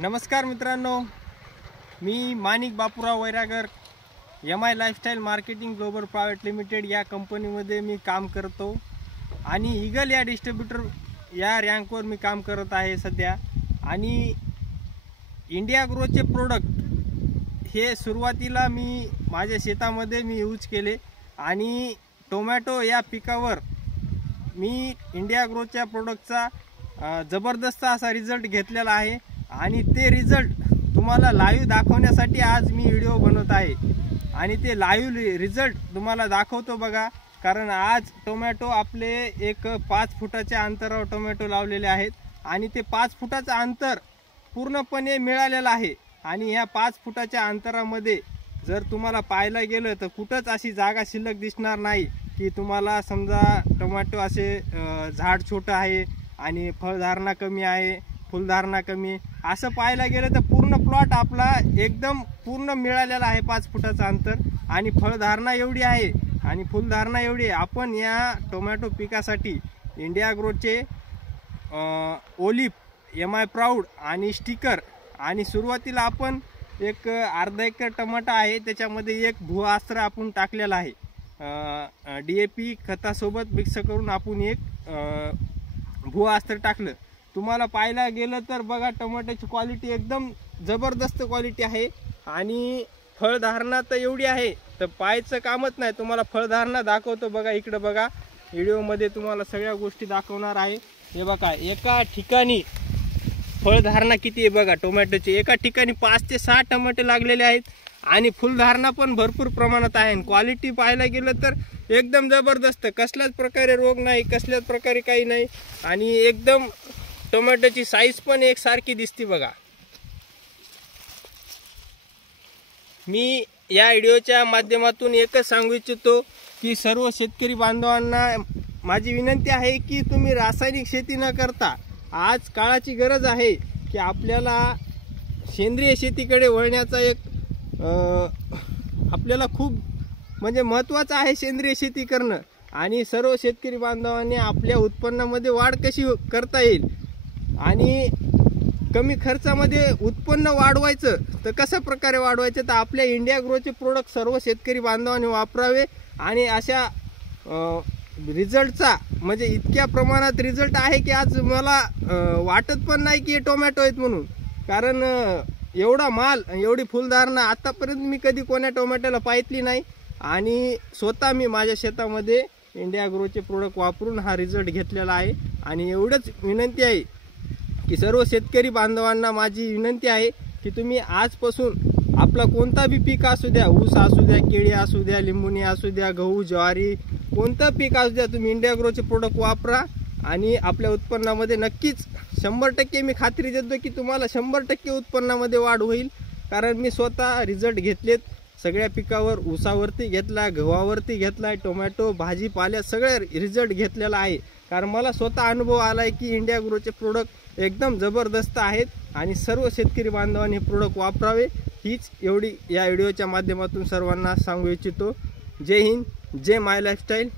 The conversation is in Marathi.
नमस्कार मित्रांनो, मी Manik Bapurao Vairagar MI lifestyle marketing global private limited या कंपनीमध्ये मी काम करतो आणि ईगल या डिस्ट्रीब्युटर या रँकवर मी काम करत आहे सध्या। आणि इंडिया ग्रोचे प्रोडक्ट हे सुरुवातीला मी माझ्या शेतामध्ये मी यूज केले आणि टोमॅटो या पिकावर मी इंडिया ग्रोच्या प्रोडक्टचा जबरदस्त असा रिझल्ट घेतलेला आहे आणि ते रिझल्ट तुम्हाला लाईव्ह दाखवण्यासाठी आज मी व्हिडिओ बनवत आहे आणि ते लाईव्ह रिझल्ट तुम्हाला दाखवतो बघा। कारण आज टोमॅटो आपले एक 5 फुटाच्या अंतरावर टोमॅटो लावलेले आहेत आणि ते 5 फुटाचं अंतर पूर्णपणे मिळालेलं आहे आणि ह्या 5 फुटाच्या अंतरामध्ये जर तुम्हाला पाहायला गेलं तर कुठंच अशी जागा शिल्लक दिसणार नाही की तुम्हाला समजा टोमॅटो असे झाड छोटं आहे आणि फळधारणा कमी आहे, फुलधारणा कमी, असं पाहायला गेलं तर पूर्ण प्लॉट आपला एकदम पूर्ण मिळालेला आहे 5 फुटाचं अंतर आणि फळधारणा एवढी आहे आणि फुलधारणा एवढी आहे। आपण या टोमॅटो पिकासाठी इंडिया ग्रोचे ओलिप MI प्राऊड आणि स्टिकर आणि सुरुवातीला आपण एक अर्धा एकर टमाटा आहे त्याच्यामध्ये एक भुआस्त्र आपण टाकलेला आहे। DAP खतासोबत मिक्स करून आपण एक भुआस्त्र टाकलं। तुम्हाला पाहायला गेलं तर बघा टोमॅटोची क्वालिटी एकदम जबरदस्त क्वालिटी आहे आणि फळधारणा तर एवढी आहे तर पाहायचं कामच नाही। तुम्हाला फळधारणा दाखवतो बघा, इकडे बघा, व्हिडिओमध्ये तुम्हाला सगळ्या गोष्टी दाखवणार आहे। हे बघा एका ठिकाणी फळधारणा किती आहे बघा टोमॅटोची, एका ठिकाणी 5 ते 6 टोमॅटो लागलेले आहेत आणि फुलधारणा पण भरपूर प्रमाणात आहे। क्वालिटी पाहायला गेलं तर एकदम जबरदस्त, कसल्याच प्रकारे रोग नाही, कसल्याच प्रकारे काही नाही आणि एकदम टोमॅटोची साईज पण एकसारखी दिसते बघा। मी या व्हिडिओच्या माध्यमातून एकच सांगू इच्छितो की सर्व शेतकरी बांधवांना माझी विनंती आहे की तुम्ही रासायनिक शेती न करता आज काळाची गरज आहे की आपल्याला सेंद्रिय शेतीकडे वळण्याचा एक आपल्याला खूप म्हणजे महत्त्वाचं आहे सेंद्रिय शेती करणं आणि सर्व शेतकरी बांधवांनी आपल्या उत्पन्नामध्ये वाढ कशी करता येईल आणि कमी खर्चामध्ये उत्पन्न वाढवायचं तर कशा प्रकारे वाढवायचं तर आपल्या इंडिया ग्रोचे प्रोडक्ट सर्व शेतकरी बांधवांनी वापरावे आणि अशा रिझल्टचा म्हणजे इतक्या प्रमाणात रिझल्ट आहे की आज मला वाटत पण नाही की हे टोमॅटो आहेत म्हणून। कारण एवढा माल, एवढी फुलधारणा आतापर्यंत मी कधी कोण्या टोमॅटोला पाहितली नाही आणि स्वतः मी माझ्या शेतामध्ये इंडिया ग्रोचे प्रोडक्ट वापरून हा रिझल्ट घेतलेला आहे। आणि एवढंच विनंती आहे की सर्व शेतकरी बांधवांना माझी विनंती आहे की तुम्ही आजपासून आपला कोणता बी पीक असू द्या, ऊस असू द्या, केळी असू द्या, लिंबुणी असू द्या, गहू, ज्वारी, कोणतं पीक असू द्या, तुम्ही इंडिया ग्रोचे प्रोडक्ट वापरा आणि आपल्या उत्पन्नामध्ये नक्कीच 100% मी खात्री देतो की तुम्हाला 100% उत्पन्नामध्ये वाढ होईल। कारण मी स्वतः रिझल्ट घेतलेत सगळ्या पिकावर, ऊसावरती घेतला, गव्हावरती घेतला, टोमॅटो, भाजीपाल्या सगळे रिझल्ट घेतलेला आहे। कारण मला स्वतः अनुभव आला आहे की इंडिया ग्रोचे प्रोडक्ट एकदम जबरदस्त आहेत आणि सर्व शेतकरी बांधवांनी हे प्रोडक्ट वापरावे हीच एवढी या व्हिडिओच्या माध्यमातून सर्वांना सांगू इच्छितो। जय हिंद, जय माय लाईफस्टाईल।